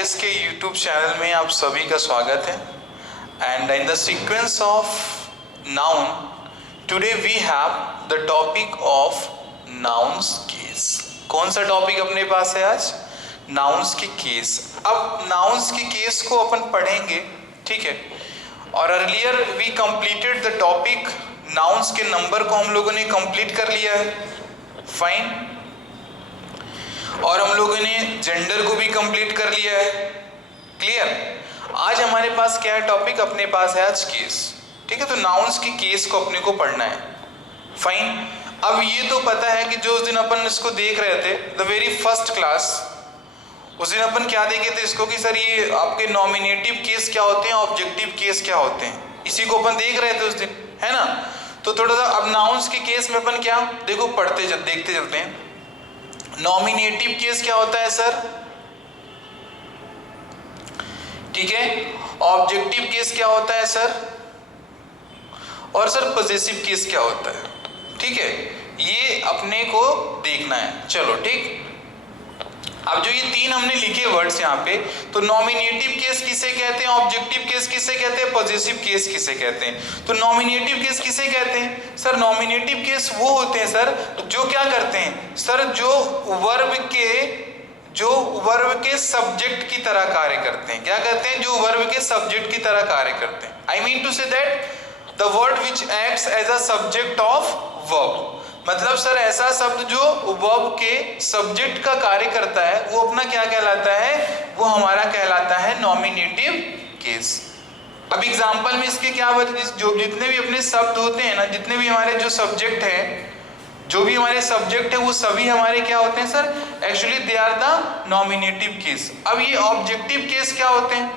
IAS के YouTube channel में आप सभी का स्वागत है। And in the sequence of noun today we have the topic of nouns case. कौन सा टॉपिक अपने पास है आज? नाउन्स के केस। अब नाउन्स के केस को अपन पढ़ेंगे, ठीक है। और earlier we completed the topic, nouns के नंबर को हम लोगों ने कंप्लीट कर लिया है, फाइन। और हम लोगों ने जेंडर को भी कंप्लीट कर लिया है, क्लियर। आज हमारे पास क्या है टॉपिक? अपने पास है आज केस, ठीक है। तो नाउन्स के केस को अपने को पढ़ना है, फाइन। अब ये तो पता है कि जो उस दिन अपन इसको देख रहे थे, द वेरी फर्स्ट क्लास, उस दिन अपन क्या देखे थे इसको कि सर ये आपके नॉमिनेटिव केस क्या होते हैं, ऑब्जेक्टिव केस क्या होते हैं, इसी को अपन देख रहे थे उस दिन, है ना। तो थोड़ा सा अब नाउन्स के केस में अपन क्या देखो देखते चलते हैं। नॉमिनेटिव केस क्या होता है सर? ठीक है। ऑब्जेक्टिव केस क्या होता है सर? और सर पॉजेसिव केस क्या होता है? ठीक है, ये अपने को देखना है। चलो ठीक। अब जो ये तीन हमने लिखे वर्ड्स यहाँ पे, तो नॉमिनेटिव केस किसे कहते हैं, ऑब्जेक्टिव केस किसे कहते हैं, पॉजेसिव केस किसे कहते हैं? तो नॉमिनेटिव केस किसे कहते हैं सर? नॉमिनेटिव केस वो होते हैं सर जो क्या करते हैं सर, जो वर्ब के सब्जेक्ट की तरह कार्य करते हैं। क्या करते हैं? जो वर्ब के सब्जेक्ट की तरह कार्य करते हैं। I mean to say that the word which acts as a subject of verb. मतलब सर ऐसा शब्द जो वर्ब के सब्जेक्ट का कार्य करता है, वो अपना क्या कहलाता है? वो हमारा कहलाता है नॉमिनेटिव केस। अब एग्जांपल में इसके क्या बता, जो जितने भी अपने शब्द होते हैं ना, जितने भी हमारे जो सब्जेक्ट है, जो भी हमारे सब्जेक्ट है, वो सभी हमारे क्या होते हैं sir? Actually they are the nominative case. अब ये ऑब्जेक्टिव केस क्या होते हैं?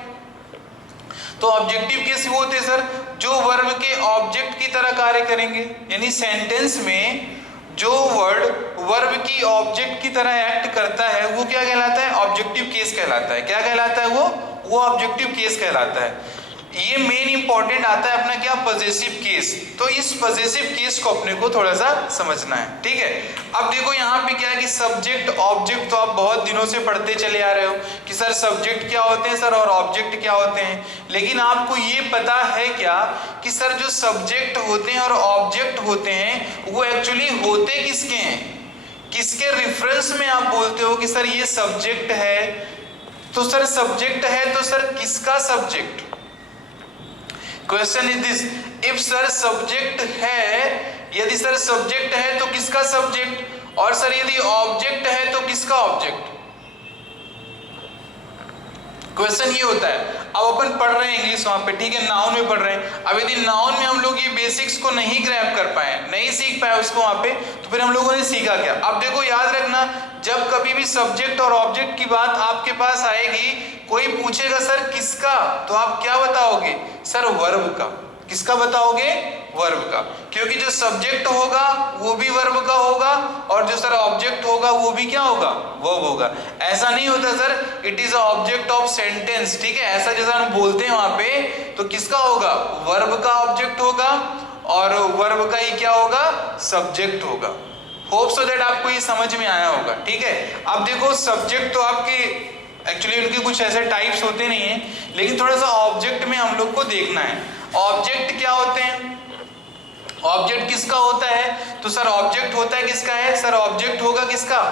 तो ऑब्जेक्टिव केस वो होते हैं सर जो वर्ब के ऑब्जेक्ट की तरह कार्य करेंगे। यानी सेंटेंस में जो वर्ब की ऑब्जेक्ट की तरह एक्ट करता है, वो क्या कहलाता है? ऑब्जेक्टिव केस कहलाता है। क्या कहलाता है? वो ऑब्जेक्टिव केस कहलाता है। ये मेन इंपॉर्टेंट आता है अपना क्या? Possessive case. तो इस पॉजेसिव केस को अपने को थोड़ा सा समझना है, ठीक है। अब देखो यहाँ पे क्या है कि सब्जेक्ट ऑब्जेक्ट तो आप बहुत दिनों से पढ़ते चले आ रहे हो कि सर सब्जेक्ट क्या होते हैं सर और ऑब्जेक्ट क्या होते हैं। लेकिन आपको ये पता है क्या कि सर जो सब्जेक्ट होते हैं और ऑब्जेक्ट होते हैं, वो एक्चुअली होते किसके हैं? किसके रेफरेंस में आप बोलते हो कि सर ये सब्जेक्ट है? तो सर सब्जेक्ट है तो सर किसका subject? Question is this, if sir subject है, यदि सर सब्जेक्ट है तो किसका सब्जेक्ट, और सर यदि ऑब्जेक्ट है तो किसका ऑब्जेक्ट? क्वेश्चन ये होता है। अब अपन पढ़ रहे हैं इंग्लिश वहां पे, ठीक है, नाउन में पढ़ रहे हैं। अब यदि नाउन में हम लोग ये बेसिक्स को नहीं ग्रैब कर पाए, नहीं सीख पाए उसको वहां पे, तो फिर हम लोगों ने सीखा क्या? अब देखो याद रखना, जब कभी भी सब्जेक्ट और ऑब्जेक्ट की बात आपके पास आएगी, कोई पूछेगा सर किसका, तो आप क्या बताओगे? सर वर्ब का। किसका बताओगे? वर्ब का। क्योंकि जो सब्जेक्ट होगा वो भी वर्ब का होगा, और जो सर ऑब्जेक्ट होगा वो भी क्या होगा? वर्ब होगा। ऐसा नहीं होता sir it is a object of sentence, ठीक है, ऐसा जैसा हम बोलते हैं वहां पे, तो किसका होगा? वर्ब का ऑब्जेक्ट होगा, और वर्ब का ही क्या होगा? सब्जेक्ट होगा। होप सो दैट आपको ये समझ में आया होगा, ठीक है। अब देखो सब्जेक्ट तो आपके एक्चुअली उनके कुछ ऐसे टाइप्स होते नहीं है, लेकिन थोड़ा सा ऑब्जेक्ट में हम लोग को देखना है। ऑब्जेक्ट क्या होते हैं? ऑब्जेक्ट किसका होता है? तो सर ऑब्जेक्ट होता है किसका है? सर ऑब्जेक्ट होगा किसका?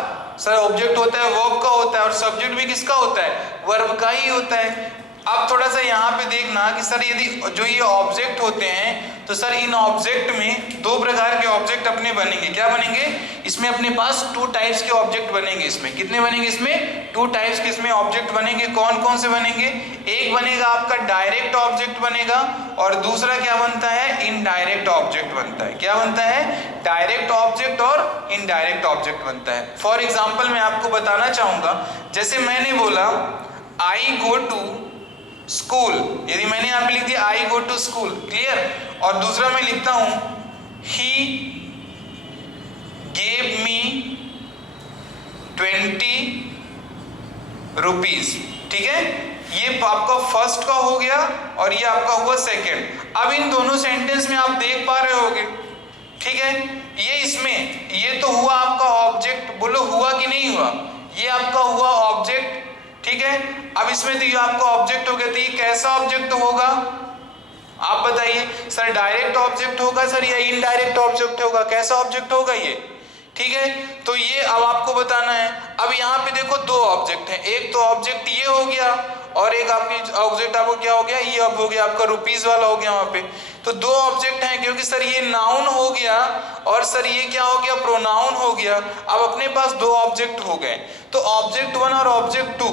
सर ऑब्जेक्ट होता है वर्ब का होता है, और सब्जेक्ट भी किसका होता है? वर्ब का ही होता है। अब थोड़ा सा यहाँ पे देखना कि सर यदि जो ये ऑब्जेक्ट होते हैं, तो सर इन ऑब्जेक्ट में दो प्रकार के ऑब्जेक्ट अपने बनेंगे। क्या बनेंगे? इसमें अपने पास टू टाइप्स के ऑब्जेक्ट बनेंगे। इसमें कितने बनेंगे? इसमें टू टाइप्स के इसमें ऑब्जेक्ट बनेंगे। कौन कौन से बनेंगे? एक बनेगा आपका डायरेक्ट ऑब्जेक्ट बनेगा, और दूसरा क्या बनता है? इनडायरेक्ट ऑब्जेक्ट बनता है। क्या बनता है? डायरेक्ट ऑब्जेक्ट और इनडायरेक्ट ऑब्जेक्ट बनता है। फॉर एग्जाम्पल मैं आपको बताना चाहूंगा, जैसे मैंने बोला आई गो टू स्कूल, यदि मैंने यहाँ पे लिख दिया आई गो टू स्कूल, क्लियर। और दूसरा मैं लिखता हूं ही गेव मी 20 रुपीज, ठीक है। ये आपका फर्स्ट का हो गया और ये आपका हुआ सेकंड। अब इन दोनों सेंटेंस में आप देख पा रहे होगे, ठीक है, ये इसमें ये तो हुआ आपका ऑब्जेक्ट, बोलो हुआ कि नहीं हुआ? ये आपका हुआ ऑब्जेक्ट, ठीक है। अब इसमें तो ये आपका ऑब्जेक्ट हो गया, तो ये कैसा ऑब्जेक्ट होगा आप बताइए सर? डायरेक्ट ऑब्जेक्ट होगा सर या इनडायरेक्ट ऑब्जेक्ट होगा? कैसा ऑब्जेक्ट होगा ये? ठीक है, तो ये अब आपको बताना है। अब यहाँ पे देखो दो ऑब्जेक्ट हैं, एक तो ऑब्जेक्ट ये हो गया और एक आपकी ऑब्जेक्ट आपको क्या हो गया, ये अब हो गया आपका रुपीस वाला हो गया वहां पे। तो दो ऑब्जेक्ट हैं, क्योंकि सर ये नाउन हो गया और सर ये क्या हो गया, प्रोनाउन हो गया। अब अपने पास दो ऑब्जेक्ट हो गए, तो ऑब्जेक्ट 1 और ऑब्जेक्ट 2,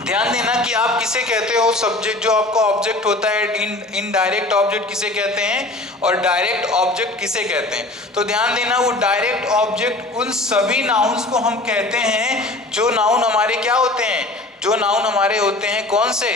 ध्यान देना कि आप किसे कहते हो सब्जेक्ट, जो आपका ऑब्जेक्ट होता है इनडायरेक्ट ऑब्जेक्ट किसे कहते हैं और डायरेक्ट ऑब्जेक्ट किसे कहते हैं। तो ध्यान देना, वो डायरेक्ट ऑब्जेक्ट उन सभी नाउन्स को हम कहते हैं जो नाउन हमारे क्या होते हैं, जो नाउन हमारे होते हैं कौन से,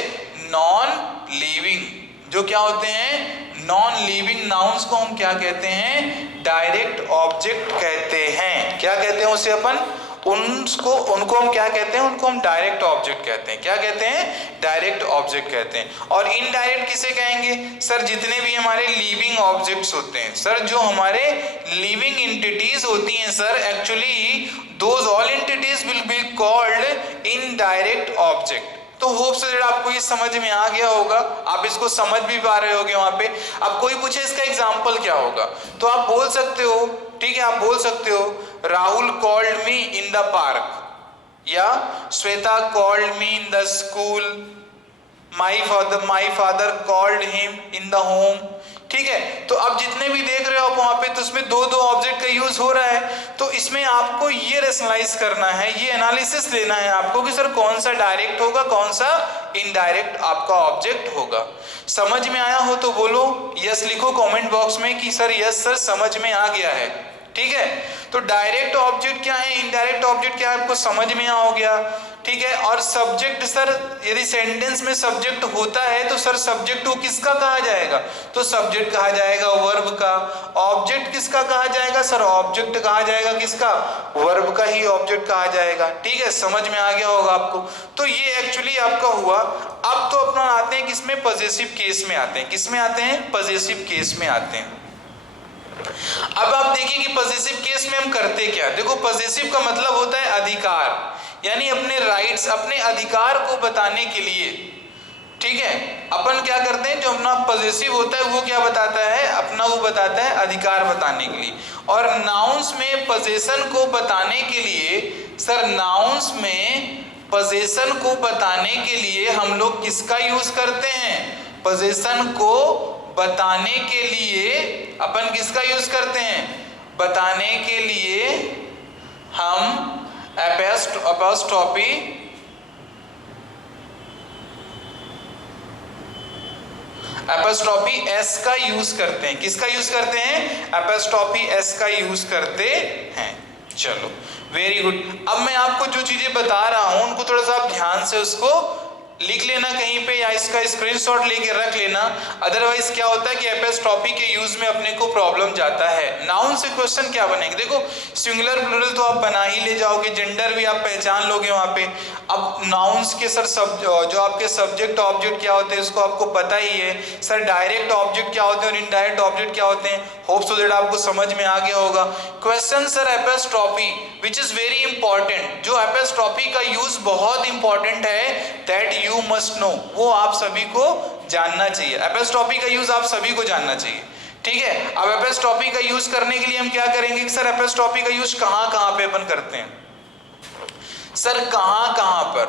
नॉन लिविंग। जो क्या होते हैं, नॉन लिविंग नाउन्स को हम क्या कहते हैं, डायरेक्ट ऑब्जेक्ट कहते हैं। क्या कहते हैं उसे अपन, उनको हम क्या कहते हैं, उनको हम डायरेक्ट ऑब्जेक्ट कहते हैं। क्या कहते हैं, डायरेक्ट ऑब्जेक्ट कहते हैं। और इनडायरेक्ट किसे कहेंगे सर, जितने भी हमारे लिविंग ऑब्जेक्ट्स होते हैं सर, जो हमारे लिविंग एंटिटीज होती हैं sir, actually those all entities will be called indirect object. तो होप से आपको ये समझ में आ गया होगा, आप इसको समझ भी पा रहे होगे वहां पे। अब कोई पूछे इसका एग्जाम्पल क्या होगा, तो आप बोल सकते हो, ठीक है, आप बोल सकते हो Rahul called me in the park, या Shweta called me in the school, my father called him in the home. ठीक है, तो अब जितने भी देख रहे हो आप वहां पे, तो उसमें दो दो ऑब्जेक्ट का यूज हो रहा है। तो इसमें आपको ये रेशनलाइज करना है, ये एनालिसिस लेना है आपको कि सर कौन सा डायरेक्ट होगा, कौन सा इनडायरेक्ट आपका ऑब्जेक्ट होगा। समझ में आया हो तो बोलो यस, लिखो कमेंट बॉक्स में कि सर यस सर समझ में आ गया है। ठीक है, तो डायरेक्ट ऑब्जेक्ट क्या है, इनडायरेक्ट ऑब्जेक्ट क्या है, आपको समझ में आ गया। ठीक है, और सब्जेक्ट सर, यदि सेंटेंस में सब्जेक्ट होता है तो सर सब्जेक्ट को किसका कहा जाएगा, तो सब्जेक्ट कहा जाएगा वर्ब का। ऑब्जेक्ट किसका कहा जाएगा सर, ऑब्जेक्ट कहा जाएगा किसका, वर्ब का ही ऑब्जेक्ट कहा जाएगा। ठीक है, समझ में आ गया होगा आपको। तो ये एक्चुअली आपका हुआ। अब तो अपना आते हैं किसमें, पजेसिव केस में आते हैं। किसमें आते हैं, पजेसिव केस में आते हैं। अब आप देखिए कि पजेसिव केस में हम करते क्या। देखो पजेसिव का मतलब होता है अधिकार, यानी अपने राइट्स, अपने अधिकार को बताने के लिए। ठीक है, अपन क्या करते हैं, जो अपना पजेसिव होता है वो क्या बताता है, अपना वो बताता है अधिकार बताने के लिए। और नाउन्स में पोजेशन को बताने के लिए सर, नाउन्स में पोजेशन को बताने के लिए हम लोग किसका यूज करते हैं, पोजेशन को बताने के लिए अपन किसका यूज करते हैं, बताने के लिए हम एपोस्ट्रोफी एस का यूज करते हैं। किसका यूज करते हैं, एपोस्ट्रोफी एस का यूज करते हैं। चलो वेरी गुड। अब मैं आपको जो चीजें बता रहा हूं उनको थोड़ा सा आप ध्यान से उसको लिख लेना कहीं पे, या इसका स्क्रीनशॉट लेके रख लेना। अदरवाइज क्या होता है कि एपोस्ट्रोफी के यूज में अपने को प्रॉब्लम जाता है। नाउन से क्वेश्चन क्या बनेंगे, देखो सिंगुलर प्लूरल तो आप बना ही ले जाओगे, जेंडर भी आप पहचान लोगे वहां पे। अब नाउन्स के सर जो आपके सब्जेक्ट ऑब्जेक्ट क्या होते हैं उसको आपको पता ही है। सर डायरेक्ट ऑब्जेक्ट क्या होते हैं और इनडायरेक्ट ऑब्जेक्ट क्या होते हैं, होप सो दैट आपको समझ में आ गया होगा। Question sir apostrophe which is very important, जो एपोस्ट्रोफी का यूज बहुत इंपॉर्टेंट है, दैट यू मस्ट नो, वो आप सभी को जानना चाहिए। एपोस्ट्रोफी का यूज आप सभी को जानना चाहिए। ठीक है, अब एपोस्ट्रोफी का यूज करने के लिए हम क्या करेंगे, सर एपोस्ट्रोफी का यूज कहां पे अपन करते हैं, सर कहां पर,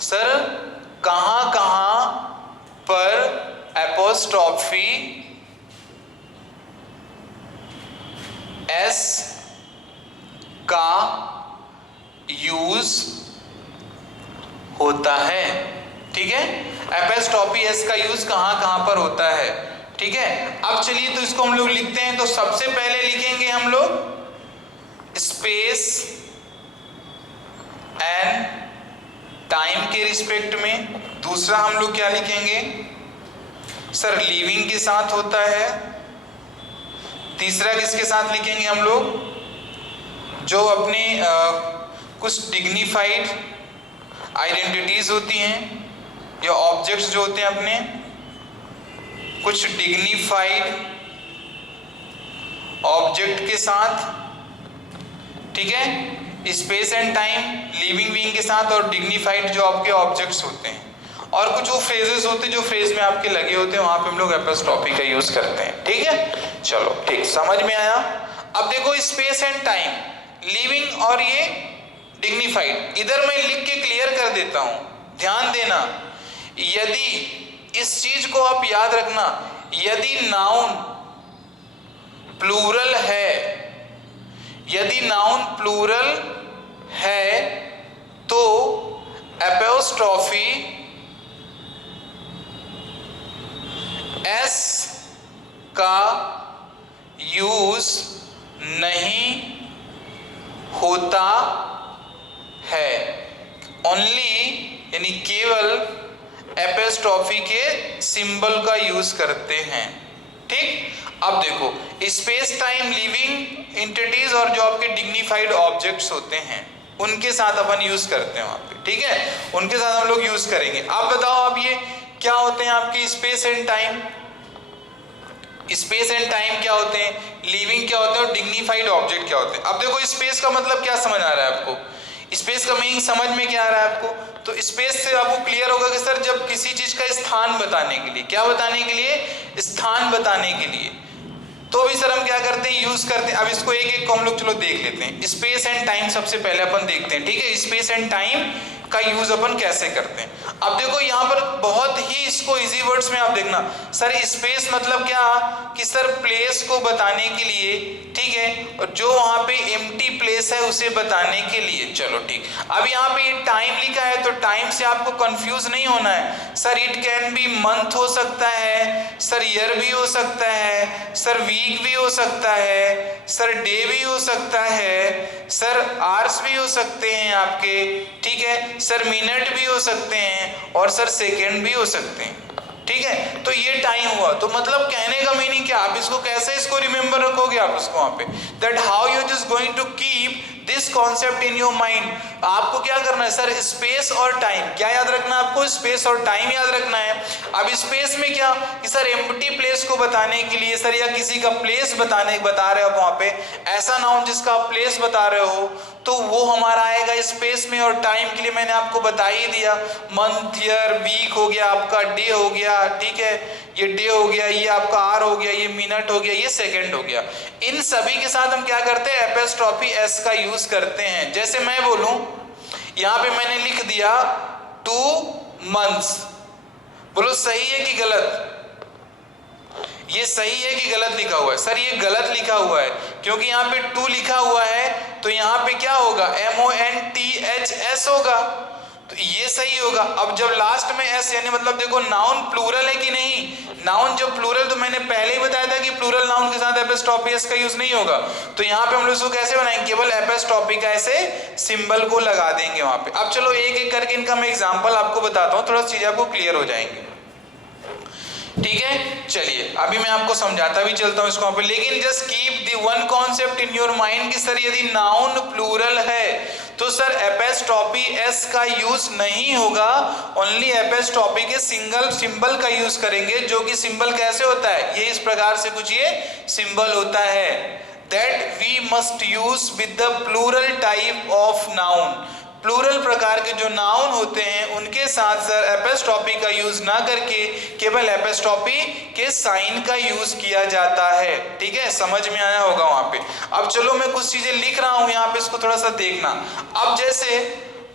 सर कहां पर एपोस्ट्रोफी एस का यूज होता है। ठीक है, एपोस्ट्रोफी एस का यूज कहां पर होता है। ठीक है, अब चलिए तो इसको हम लोग लिखते हैं। तो सबसे पहले लिखेंगे हम लोग स्पेस एंड टाइम के रिस्पेक्ट में। दूसरा हम लोग क्या लिखेंगे सर, लिविंग के साथ होता है। तीसरा किसके साथ लिखेंगे हम लोग, जो अपने कुछ डिग्निफाइड आइडेंटिटीज होती हैं, या ऑब्जेक्ट्स जो होते हैं अपने कुछ डिग्निफाइड ऑब्जेक्ट के साथ। ठीक है, space and time living being के साथ और डिग्निफाइड जो आपके ऑब्जेक्ट्स होते हैं, और कुछ वो फ्रेजेस होते हैं जो फ्रेज में आपके लगे होते हैं, वहां पे हम लोग एपोस्ट्रोफी का यूज करते हैं। ठीक है, चलो ठीक, समझ में आया। अब देखो स्पेस एंड टाइम, लिविंग और ये डिग्निफाइड, इधर मैं लिख के क्लियर कर देता हूं, ध्यान देना। यदि इस चीज को आप याद रखना, यदि नाउन प्लूरल है, यदि नाउन प्लूरल है तो एपोस्ट्रोफी एस का यूज नहीं होता है, ओनली यानी केवल एपोस्ट्रोफी के सिंबल का यूज करते हैं। ठीक, अब देखो स्पेस टाइम लिविंग एंटिटीज और जो आपके डिग्निफाइड ऑब्जेक्ट्स होते हैं उनके साथ अपन यूज करते हैं वहां पे। ठीक है, उनके साथ हम लोग यूज करेंगे। आप बताओ अब ये क्या होते हैं आपके space and time, space and time क्या होते हैं, लिविंग क्या होते हैं और डिग्निफाइड ऑब्जेक्ट क्या होते हैं। अब देखो स्पेस का मतलब क्या समझ आ रहा है आपको, स्पेस का मीनिंग समझ में क्या आ रहा है आपको, तो स्पेस से आपको क्लियर होगा कि सर जब किसी चीज का स्थान बताने के लिए, क्या बताने के लिए, स्थान बताने के लिए, तो भी सर हम क्या करते हैं, यूज करते हैं। अब इसको एक एक को हम लोग चलो देख लेते हैं। स्पेस एंड टाइम सबसे पहले अपन देखते हैं। ठीक है, स्पेस एंड टाइम का यूज अपन कैसे करते हैं। अब देखो यहाँ पर बहुत ही इसको इजी वर्ड्स में आप देखना, सर स्पेस मतलब क्या कि सर प्लेस को बताने के लिए, ठीक है, और जो वहां पे एम्प्टी प्लेस है उसे बताने के लिए। चलो ठीक, अब यहाँ पे टाइम लिखा है तो टाइम से आपको कंफ्यूज नहीं होना है। Sir it can be month हो सकता है, सर ईयर भी हो सकता है, सर वीक भी हो सकता है, सर डे भी हो सकता है, सर आवर्स भी हो सकते हैं आपके, ठीक है, सर मिनट भी हो सकते हैं और सर सेकंड भी हो सकते हैं। ठीक है, तो ये टाइम हुआ। तो मतलब कहने का मीनिंग क्या, आप इसको कैसे इसको रिमेंबर रखोगे आप उसको वहां पे, that how you just going to keep this concept in your mind. आपको क्या करना है सर, स्पेस और टाइम क्या याद रखना है आपको, स्पेस और टाइम याद रखना है। अब स्पेस में क्या कि सर एम्प्टी प्लेस को बताने के लिए सर, या किसी का प्लेस बता रहे हो वहां पे, ऐसा नाउन जिसका आप प्लेस बता रहे हो तो वो हमारा आएगा स्पेस में। और टाइम के लिए मैंने आपको बता ही दिया, मंथ ईयर वीक हो गया आपका, डे हो गया, ठीक है, ये डे हो गया, ये आपका आवर हो गया, ये मिनट हो गया, ये सेकंड हो गया। इन सभी के साथ हम क्या करते हैं, एपोस्ट्रोफी एस का यूज करते हैं। जैसे मैं बोलूं यहां पे मैंने लिख दिया 2 months, बोलो सही है कि गलत, ये सही है कि गलत लिखा हुआ है, सर ये गलत लिखा हुआ है क्योंकि यहाँ पे 2 लिखा हुआ है तो यहाँ पे क्या होगा, MONTHS होगा, तो ये सही होगा। अब जब लास्ट में एस यानी मतलब देखो नाउन प्लूरल है कि नहीं, नाउन जब प्लूरल, तो मैंने पहले ही बताया था कि प्लूरल नाउन के साथ एपोस्ट्रोफी एस का यूज नहीं होगा। तो यहाँ पे हम लोग इसको कैसे बनाएंगे, केवल एपोस्ट्रोफी का ऐसे सिंबल को लगा देंगे वहां पे। अब चलो एक एक करके इनका मैं एग्जांपल आपको बताता हूँ, थोड़ा चीजें आपको क्लियर हो जाएंगे। ठीक है, चलिए अभी मैं आपको समझाता भी चलता हूँ इसको वहां पे, लेकिन just keep the one concept in your mind कि सर यदि नाउन प्लूरल है तो सर एपोस्ट्रोफी एस का यूज नहीं होगा, ओनली एपोस्ट्रोफी के सिंगल सिंबल का यूज करेंगे। जो कि सिंबल कैसे होता है, ये इस प्रकार से कुछ ये सिंबल होता है, that we must use with the plural type of noun. Plural प्रकार के जो नाउन होते हैं उनके साथ सर एपोस्ट्रोफी का यूज ना करके केवल एपोस्ट्रोफी के साइन का यूज किया जाता है। ठीक है, समझ में आया होगा वहां पे। अब चलो मैं कुछ चीजें लिख रहा हूं यहाँ पे, इसको थोड़ा सा देखना। अब जैसे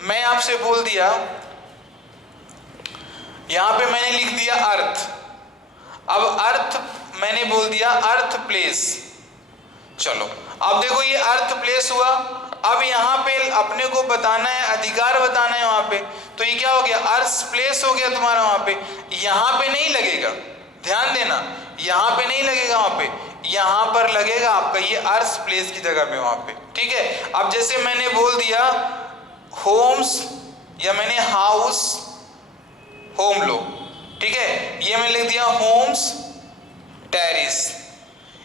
मैं आपसे बोल दिया, यहाँ पे मैंने लिख दिया अर्थ, अब अर्थ मैंने बोल दिया अर्थ प्लेस। चलो अब देखो ये अर्थ प्लेस हुआ, अब यहाँ पे अपने को बताना है, अधिकार बताना है वहां पे, तो ये क्या हो गया, अर्थ प्लेस हो गया तुम्हारा वहां पे। यहाँ पे नहीं लगेगा, ध्यान देना, यहाँ पे नहीं लगेगा, वहां पे यहाँ पर लगेगा आपका ये अर्थ प्लेस की जगह पे वहां पे। ठीक है, अब जैसे मैंने बोल दिया होम्स या मैंने हाउस होम लो, ठीक है, ये मैंने लिख दिया होम्स टेरिस,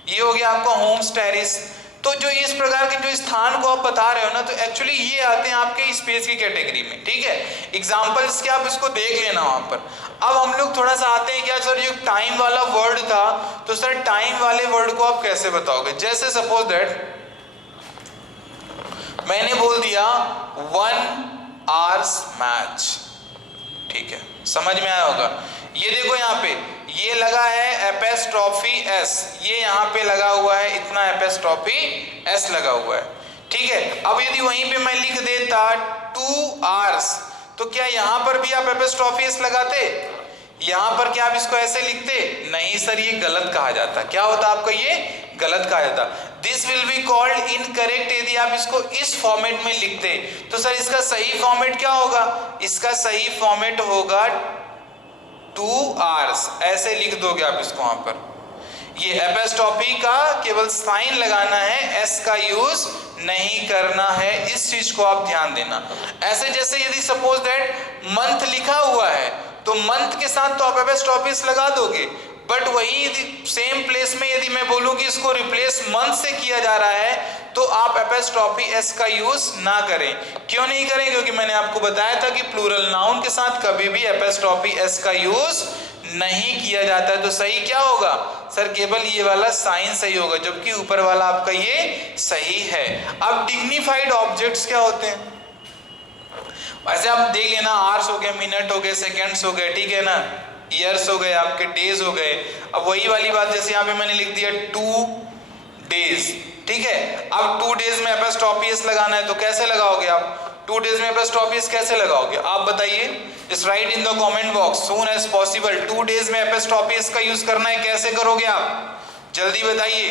ये हो गया आपका होम्स टेरिस। तो जो इस प्रकार के जो स्थान को आप बता रहे हो ना, तो एक्चुअली ये आते हैं आपके स्पेस की कैटेगरी में। ठीक है, एग्जांपल्स के आप इसको देख लेना वहां पर। अब हम लोग थोड़ा सा आते हैं क्या सर, जो टाइम वाला वर्ड था, तो सर टाइम वाले वर्ड को आप कैसे बताओगे। जैसे सपोज दैट मैंने बोल दिया 1 आवर्स मैच, ठीक है, समझ में आया होगा। ये देखो यहाँ पे ये लगा है एपेस्ट्रॉफी एस, ये यहाँ पे लगा हुआ है इतना एपेस्ट्रॉफी एस लगा हुआ है, ठीक है। अब यदि वहीं पे मैं लिख देता 2 आवर्स, तो क्या यहाँ पर भी आप एपेस्ट्रॉफी एस लगाते? यहाँ पर क्या आप इसको ऐसे लिखते? नहीं सर, ये गलत कहा जाता। क्या होता आपका? ये गलत कहा जाता। This will be called incorrect यदि आप इसको इस फॉर्मेट में लिखते। तो सर इसका सही फॉर्मेट क्या होगा? इसका सही फॉर्मेट होगा 2 आवर्स, ऐसे लिख दोगे आप इसको। वहां पर ये एपेस्ट्रॉफी का केवल साइन लगाना है, एस का यूज नहीं करना है, इस चीज को आप ध्यान देना। ऐसे जैसे यदि सपोज दैट मंथ लिखा हुआ है तो मंथ के साथ तो आप एपेस्ट्रॉफी एस लगा दोगे, बट वही यदि सेम प्लेस में यदि मैं बोलूं कि इसको रिप्लेस मंथ से किया जा रहा है तो आप एपेस्ट्रॉफी एस का यूज ना करें। क्यों नहीं करें? क्योंकि मैंने आपको बताया था कि प्लूरल नाउन के साथ कभी भी एपेस्ट्रॉफी एस का यूज नहीं किया जाता है। तो सही क्या होगा सर? केवल ये वाला साइन सही होगा, जबकि ऊपर वाला आपका ये सही है। अब डिग्निफाइड ऑब्जेक्ट्स क्या होते हैं? वैसे आप देख लेना, आवर्स हो गए, मिनट हो गए, सेकेंड्स हो गए, ठीक है ना, ईयर्स हो गए, आपके डेज हो गए। अब वही वाली बात जैसे यहाँ पे मैंने लिख दिया 2 डेज, ठीक है। अब 2 डेज में एपेस्ट्रॉफी एस लगाना है तो कैसे लगाओगे आप? 2 डेज में एपेस्ट्रॉफी एस कैसे लगाओगे आप बताइए? Just write in the comment box soon as possible. 2 days में एपेस्ट्रॉफी एस का यूज करना है, कैसे करोगे आप? जल्दी बताइए,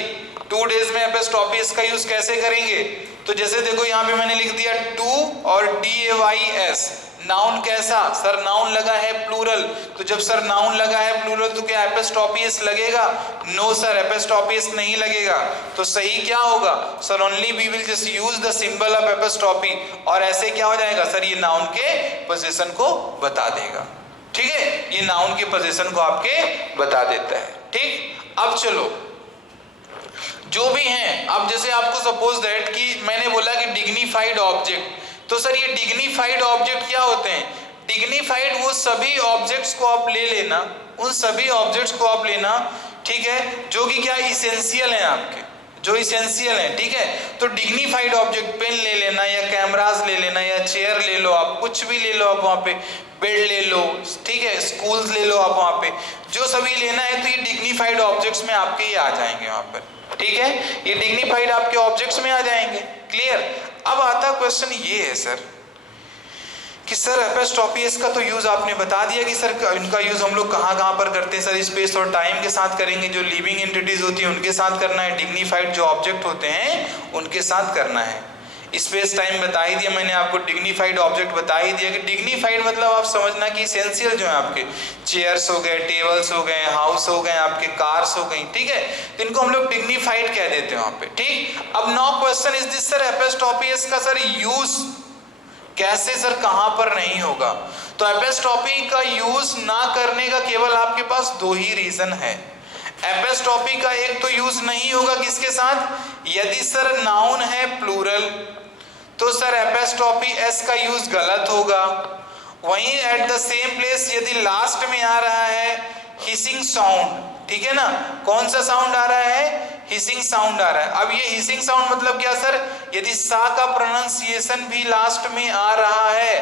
2 डेज में एपेस्ट्रॉफी एस का यूज कैसे करेंगे? तो जैसे देखो यहाँ पे मैंने लिख दिया 2 और DAYS, नाउन कैसा? सर नाउन लगा है प्लूरल, तो जब सर नाउन लगा है प्लूरल तो क्या एपेस्ट्रॉफी एस लगेगा? नो सर, एपेस्ट्रॉफी एस नहीं लगेगा। तो सही क्या होगा sir? Only we will just use the symbol of apostrophe, और ऐसे क्या हो जाएगा सर? ये नाउन के पोजीशन को बता देगा, ठीक है, ये नाउन के पोजीशन को आपके बता देता है, ठीक। अब चलो जो भी हैं, अब जैसे आपको सपोज दैट कि मैंने बोला कि डिग्निफाइड ऑब्जेक्ट, तो सर ये डिग्निफाइड ऑब्जेक्ट क्या होते हैं? डिग्निफाइड वो सभी ऑब्जेक्ट्स को आप ले लेना, उन सभी ऑब्जेक्ट्स को आप लेना, ठीक है, जो कि क्या इसेंशियल हैं आपके, जो इसेंशियल हैं, ठीक है। तो डिग्निफाइड ऑब्जेक्ट, पेन ले लेना या कैमरास ले लेना या चेयर ले लो, आप कुछ भी ले लो, आप वहाँ पे बेड ले लो, ठीक है, स्कूल्स ले लो, आप वहाँ पे जो सभी लेना है तो ये डिग्निफाइड ऑब्जेक्ट्स में आपके ये आ जाएंगे वहाँ पर, ठीक है, ये डिग्निफाइड आपके ऑब्जेक्ट्स में आ जाएंगे। क्लियर? अब आता क्वेश्चन ये है सर कि सर एपेस्ट्रॉफी एस का तो यूज आपने बता दिया कि सर इनका यूज हम लोग कहाँ पर करते हैं सर? स्पेस और टाइम के साथ करेंगे, जो लिविंग एंटिटीज होती है उनके साथ करना है, डिग्निफाइड जो ऑब्जेक्ट होते हैं उनके साथ करना है। स्पेस टाइम बता ही दिया मैंने आपको, डिग्निफाइड ऑब्जेक्ट बता ही दिया कि डिग्निफाइड मतलब आप समझना कि एसेंशियल जो है आपके चेयर्स हो गए, टेबल्स हो गए, हाउस हो गए, आपके कार्स हो गई, ठीक है, तो इनको हम लोग डिग्निफाइड कह देते हैं वहां पे, ठीक। अब now question is this sir, apostrophe S का सर यूज कैसे सर कहां पर नहीं होगा? तो एपेस्ट्रॉफी का यूज ना करने का केवल आपके पास 2 ही रीजन है। एपेस्ट्रॉफी का एक तो यूज नहीं होगा किसके साथ? यदि सर नाउन है प्लूरल तो सर एपेस्ट्रॉफी एस का यूज गलत होगा। वहीं एट द सेम प्लेस यदि लास्ट में आ रहा है हिसिंग साउंड, ठीक है ना, कौन सा साउंड आ रहा है? हिसिंग साउंड आ रहा है। अब ये हिसिंग साउंड मतलब क्या सर? यदि सा का प्रोनाउंसिएशन भी लास्ट में आ रहा है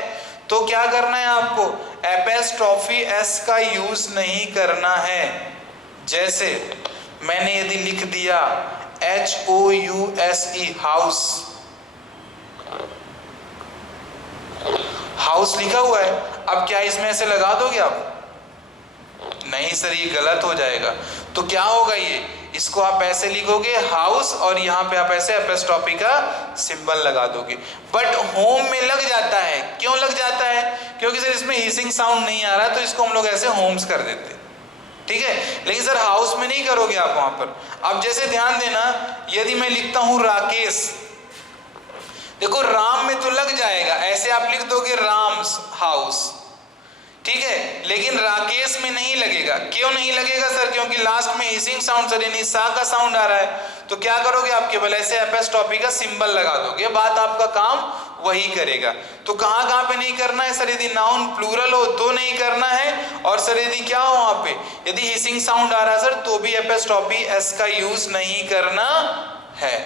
तो क्या करना है आपको? एपेस्ट्रॉफी एस का यूज नहीं करना है। जैसे मैंने यदि लिख दिया HOUSE हाउस, हाउस लिखा हुआ है, अब क्या इसमें ऐसे लगा दोगे आप? नहीं सर, ये गलत हो जाएगा। तो क्या होगा ये? इसको आप ऐसे लिखोगे हाउस और यहाँ पे आप ऐसे एपेस्ट्रॉफी का सिंबल लगा दोगे। बट होम में लग जाता है। क्यों लग जाता है? क्योंकि सर इसमें हिसिंग साउंड नहीं आ रहा, तो इसको हम लोग ऐसे होम्स कर देते हैं, ठीक है। लेकिन सर हाउस में नहीं करोगे आप वहां पर। अब जैसे ध्यान देना, यदि मैं लिखता हूं राकेश, देखो राम में तो लग जाएगा, ऐसे आप लिख दोगे राम्स हाउस, ठीक है, लेकिन राकेश में नहीं लगेगा। क्यों नहीं लगेगा सर? क्योंकि लास्ट में हिसिंग साउंड सर यानी सा का साउंड आ रहा है। तो क्या करोगे आप? केवल ऐसे एपेस्ट्रॉफी का सिंबल लगा दोगे, बात आपका काम वही करेगा। तो कहाँ पे नहीं करना है सर? यदि नाउन प्लूरल हो तो नहीं करना है, और सर यदि क्या हो वहां पे यदि हिसिंग साउंड आ रहा है सर तो भी एपेस्ट्रॉफी एस का यूज नहीं करना है।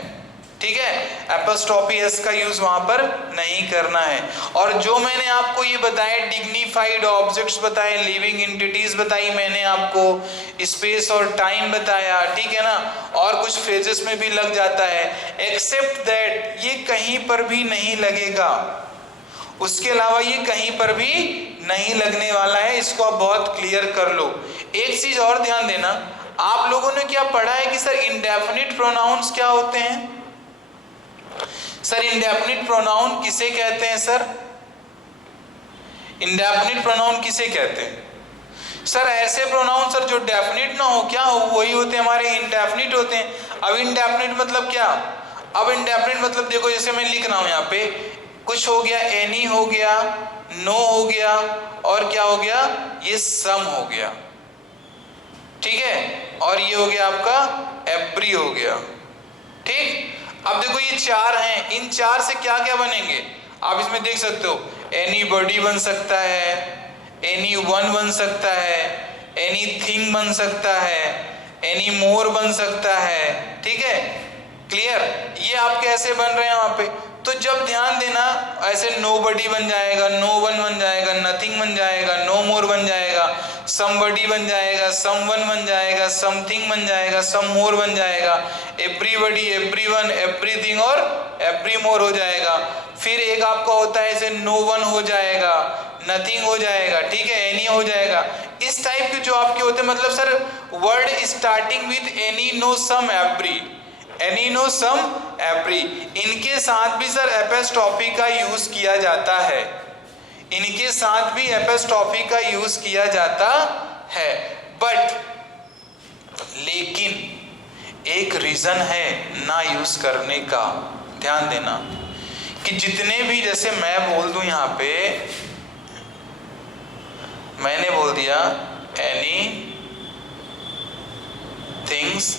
ठीक है, एपोस्ट्रोफी एस का यूज वहां पर नहीं करना है। और जो मैंने आपको ये बताया, डिग्निफाइड ऑब्जेक्ट्स बताए, लिविंग एंटिटीज बताई मैंने आपको, स्पेस और टाइम बताया, ठीक है ना, और कुछ फ्रेजेस में भी लग जाता है, एक्सेप्ट दैट ये कहीं पर भी नहीं लगेगा, उसके अलावा ये कहीं पर भी नहीं लगने वाला है, इसको आप बहुत क्लियर कर लो। एक चीज और ध्यान देना, आप लोगों ने क्या पढ़ा है कि सर इंडेफिनिट प्रोनाउंस क्या होते हैं? सर इंडेफिनिट प्रोनाउन किसे कहते हैं? सर इंडेफिनिट प्रोनाउन किसे कहते हैं? सर ऐसे प्रोनाउन सर जो डेफिनिट ना हो, क्या हो, वही होते हैं हमारे इंडेफिनिट होते हैं। अब इंडेफिनिट मतलब क्या? अब इंडेफिनिट मतलब देखो, जैसे मैं लिख रहा हूं यहाँ पे, कुछ हो गया, एनी हो गया, नो हो गया, और क्या हो गया, ये सम हो गया, ठीक है, और ये हो गया आपका एवरी हो गया, ठीक। अब देखो ये चार हैं, इन चार से क्या क्या बनेंगे आप इसमें देख सकते हो, एनी बॉडी बन सकता है, एनी वन बन सकता है, एनी थिंग बन सकता है, एनी मोर बन सकता है, ठीक है, क्लियर। ये आप कैसे बन रहे हैं वहां पे, तो जब ध्यान देना, ऐसे नो बडी बन जाएगा, नो वन बन जाएगा, नथिंग बन जाएगा, नो मोर बन जाएगा, समबडी बन जाएगा, समवन बन जाएगा, समथिंग बन जाएगा, सम मोर बन जाएगा, एवरीबडी, एवरीवन, एवरीथिंग और एवरी मोर हो जाएगा। फिर एक आपका होता है ऐसे नो वन हो जाएगा, नथिंग हो जाएगा, ठीक है, एनी हो जाएगा। इस टाइप के जो आपके होते हैं, मतलब sir word starting with any, no, some, every, any, no, some, every, इनके साथ भी सर एपोस्ट्रोफी का यूज किया जाता है, इनके साथ भी एपोस्ट्रोफी का यूज किया जाता है। बट लेकिन एक रीजन है ना यूज करने का, ध्यान देना, कि जितने भी, जैसे मैं बोल दूं यहां पे, मैंने बोल दिया एनी थिंग्स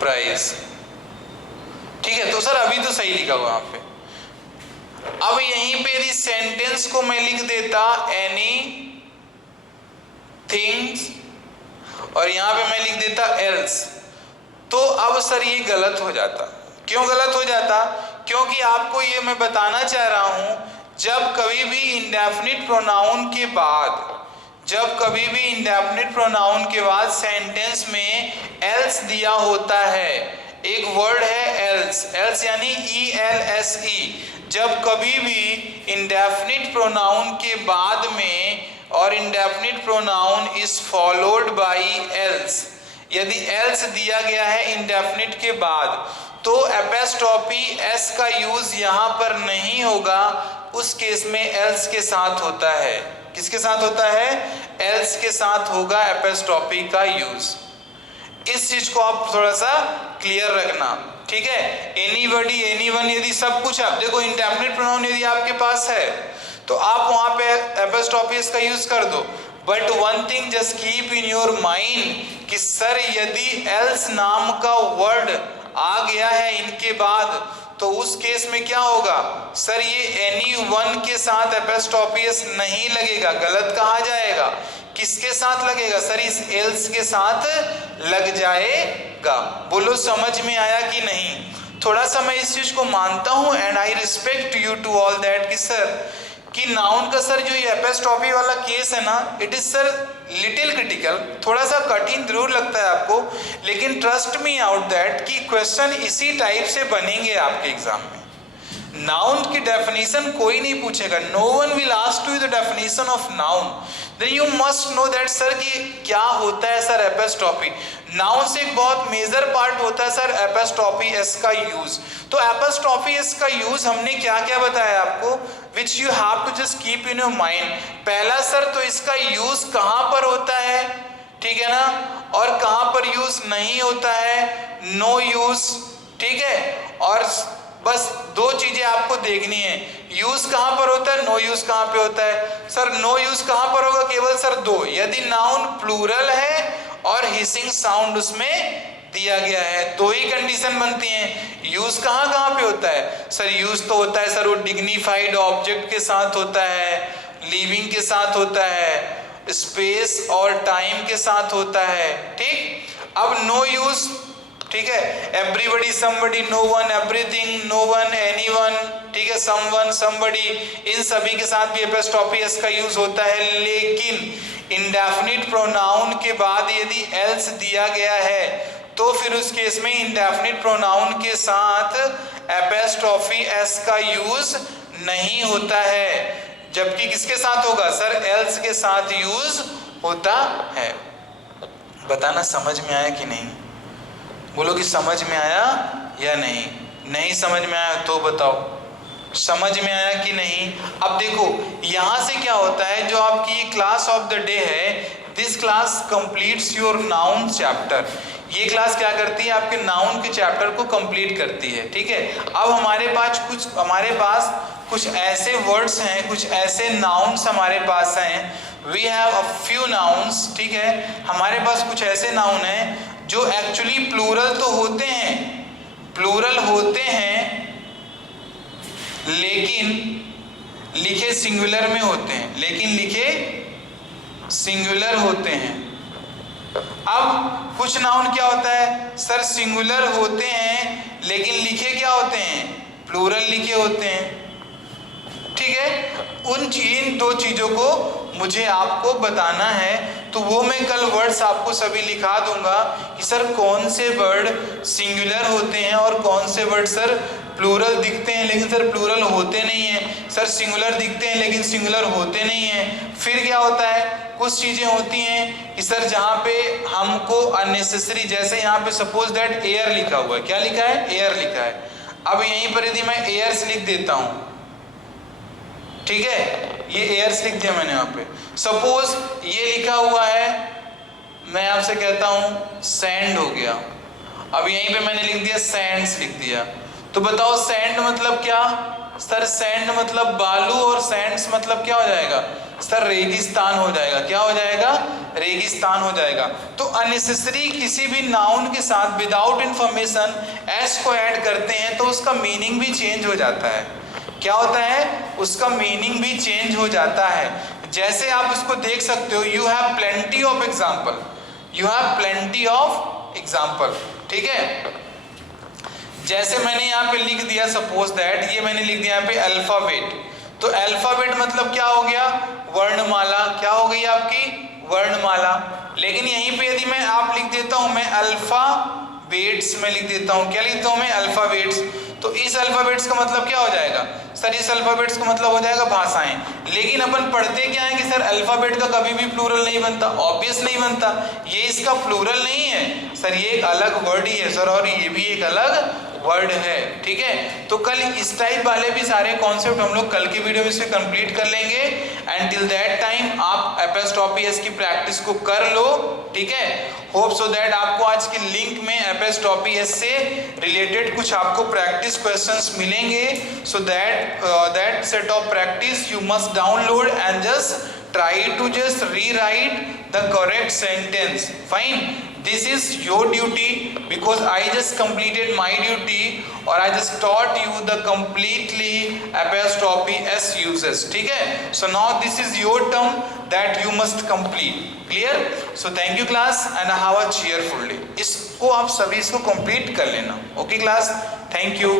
प्राइस, ठीक है, तो सर अभी तो सही लिखा हुआ यहाँ पे। अब यहीं पे यदि सेंटेंस को मैं लिख देता एनी थिंग्स और यहां पे मैं लिख देता एल्स, तो अब सर ये गलत हो जाता। क्यों गलत हो जाता? क्योंकि आपको ये मैं बताना चाह रहा हूं, जब कभी भी इंडेफिनिट प्रोनाउन के बाद, जब कभी भी इंडेफिनिट प्रोनाउन के बाद सेंटेंस में एल्स दिया होता है, एक वर्ड है एल्स, एल्स यानी ELSE, जब कभी भी इंडेफिनिट प्रोनाउन के बाद में और indefinite pronoun is followed by else, यदि एल्स दिया गया है इंडेफिनिट के बाद, तो एपोस्ट्रोफी एस का यूज यहां पर नहीं होगा, उस केस में एल्स के साथ होता है। किसके साथ होता है? एल्स के साथ होगा एपोस्ट्रोफी का यूज। इस चीज को आप थोड़ा सा क्लियर रखना, ठीक है। एनीबॉडी, एनीवन, यदि सब कुछ, आप देखो इंडेफिनिट प्रोनाउन यदि आपके पास है तो आप वहां पे एपोस्ट्रोफी का यूज कर दो, but one thing just keep in your mind कि सर यदि एल्स नाम का वर्ड आ गया है इनके बाद, तो उस केस में क्या होगा सर, ये एनी वन के साथ एपोस्ट्रोफी नहीं लगेगा, गलत कहा जाएगा। किसके साथ लगेगा सर? इस एल्स के साथ लग जाएगा। बोलो समझ में आया कि नहीं? थोड़ा सा मैं इस चीज को मानता हूं and I respect you too all that कि सर कि नाउन का सर जो ये एपोस्ट्रोफी वाला केस है ना, it is sir little critical, थोड़ा सा कठिन जरूर लगता है आपको, लेकिन ट्रस्ट मी आउट दैट कि क्वेश्चन इसी टाइप से बनेंगे आपके एग्जाम में। नाउन की डेफिनेशन कोई नहीं पूछेगा, no one will ask you the definition of noun, then you must know that sir कि क्या होता है सर एपोस्ट्रोफी। नाउन से एक बहुत मेजर पार्ट होता है सर एपोस्ट्रोफी एस का यूज। तो एपोस्ट्रोफी एस का यूज हमने क्या क्या बताया आपको, which you have to just keep in your mind. पहला सर तो इसका यूज कहां पर होता है, ठीक है ना, और कहां पर यूज नहीं होता है, नो यूज, ठीक है। और बस दो चीजें आपको देखनी है, यूज कहां पर होता है, नो यूज कहां पे होता है। सर नो यूज कहां पर होगा? केवल सर दो, यदि नाउन प्लूरल है और हिसिंग साउंड उसमें दिया गया है, दो ही कंडीशन बनती हैं। यूज कहां कहां पे होता है सर? यूज तो होता है सर वो डिग्निफाइड ऑब्जेक्ट के साथ होता है, लिविंग के साथ होता है, स्पेस और टाइम के साथ होता है, ठीक। अब नो यूज, ठीक है, everybody, somebody, no one, everything, no one, anyone, ठीक है, समवन, समबडी, इन सभी के साथ भी एपोस्ट्रोफी एस का यूज होता है। लेकिन इंडेफिनिट प्रोनाउन के बाद यदि एल्स दिया गया है तो फिर उस केस में इंडेफिनिट प्रोनाउन के साथ एपोस्ट्रोफी एस का यूज नहीं होता है, जबकि किसके साथ होगा सर, एल्स के साथ यूज होता है। बताना समझ में आया कि नहीं, बोलो कि समझ में आया या नहीं। नहीं समझ में आया तो बताओ समझ में आया कि नहीं। अब देखो यहां से क्या होता है, जो आपकी क्लास ऑफ द डे है, this class completes your noun chapter. ये क्लास क्या करती है, आपके नाउन के चैप्टर को कंप्लीट करती है, ठीक है। अब हमारे पास कुछ ऐसे वर्ड्स हैं, कुछ ऐसे नाउन्स हमारे पास हैं। We have a few nouns, ठीक है, हमारे पास कुछ ऐसे नाउन हैं जो एक्चुअली प्लूरल तो होते हैं, प्लूरल होते हैं, लेकिन लिखे सिंगुलर में होते हैं, लेकिन लिखे सिंगुलर होते हैं। अब कुछ नाउन क्या होता है सर, सिंगुलर होते हैं लेकिन लिखे क्या होते हैं, प्लूरल लिखे होते हैं, ठीक है। इन दो चीजों को मुझे आपको बताना है, तो वो मैं कल वर्ड्स आपको सभी लिखा दूंगा कि सर कौन से वर्ड सिंगुलर होते हैं और कौन से वर्ड सर प्लूरल दिखते हैं लेकिन सर प्लूरल होते नहीं हैं, सर सिंगुलर दिखते हैं लेकिन सिंगुलर होते नहीं हैं। फिर क्या होता है, कुछ चीजें होती हैं कि सर जहाँ पे हमको अननेसेसरी, जैसे यहाँ पे सपोज दैट एयर लिखा हुआ है, क्या लिखा है, एयर लिखा है। अब यहीं पर यदि मैं एयर्स लिख देता हूँ, ठीक है, ये एयर्स लिख दिया मैंने यहाँ पे, सपोज ये लिखा हुआ है, मैं आपसे कहता हूँ सैंड हो गया, अब यहीं पे मैंने लिख दिया सैंड्स लिख दिया, तो बताओ सैंड मतलब क्या सर, सैंड मतलब बालू और सैंड्स मतलब क्या हो जाएगा सर, रेगिस्तान हो जाएगा, क्या हो जाएगा, रेगिस्तान हो जाएगा। तो अननेसेसरी किसी भी नाउन के साथ विदाउट इंफॉर्मेशन एस को ऐड करते हैं तो उसका मीनिंग भी चेंज हो जाता है, क्या होता है, उसका मीनिंग भी चेंज हो जाता है। जैसे आप उसको देख सकते हो, you have plenty of example, you have plenty of example, ठीक है। जैसे मैंने यहाँ पे लिख दिया सपोज दैट, ये मैंने लिख दिया यहाँ पे अल्फाबेट, तो अल्फाबेट मतलब क्या हो गया, वर्णमाला, क्या हो गई आपकी वर्णमाला। लेकिन यहीं पे यदि मैं आप लिख देता हूँ, मैं अल्फाबेट्स में लिख देता हूँ, क्या लिखता हूँ मैं, अल्फाबेट्स, तो इस अल्फाबेट्स का मतलब क्या हो जाएगा सर, इस अल्फाबेट्स का मतलब हो जाएगा भाषाएं। लेकिन अपन पढ़ते क्या है कि सर अल्फाबेट का कभी भी प्लूरल नहीं बनता, ऑब्वियस नहीं बनता, ये इसका प्लूरल नहीं है सर, ये एक अलग वर्ड ही है सर, और ये भी एक अलग वर्ड है, ठीक है। तो कल इस टाइप वाले भी सारे कॉन्सेप्ट हम लोग कल की वीडियो में से कंप्लीट कर लेंगे। एंड टिल दैट टाइम आप एपोस्ट्रोफी एस की प्रैक्टिस को कर लो, ठीक है। होप सो दैट आपको आज की लिंक में एपोस्ट्रोफी एस से रिलेटेड कुछ आपको प्रैक्टिस क्वेश्चंस मिलेंगे। So that set of practice you must download and just try to just rewrite the correct sentence. Fine, this is your duty because I just completed my duty or I just taught you the completely apostrophe s uses, ठीक है। So now this is your term that you must complete, clear? So thank you class and have a cheerful day. इसको आप सभी इसको complete कर लेना, okay class, thank you.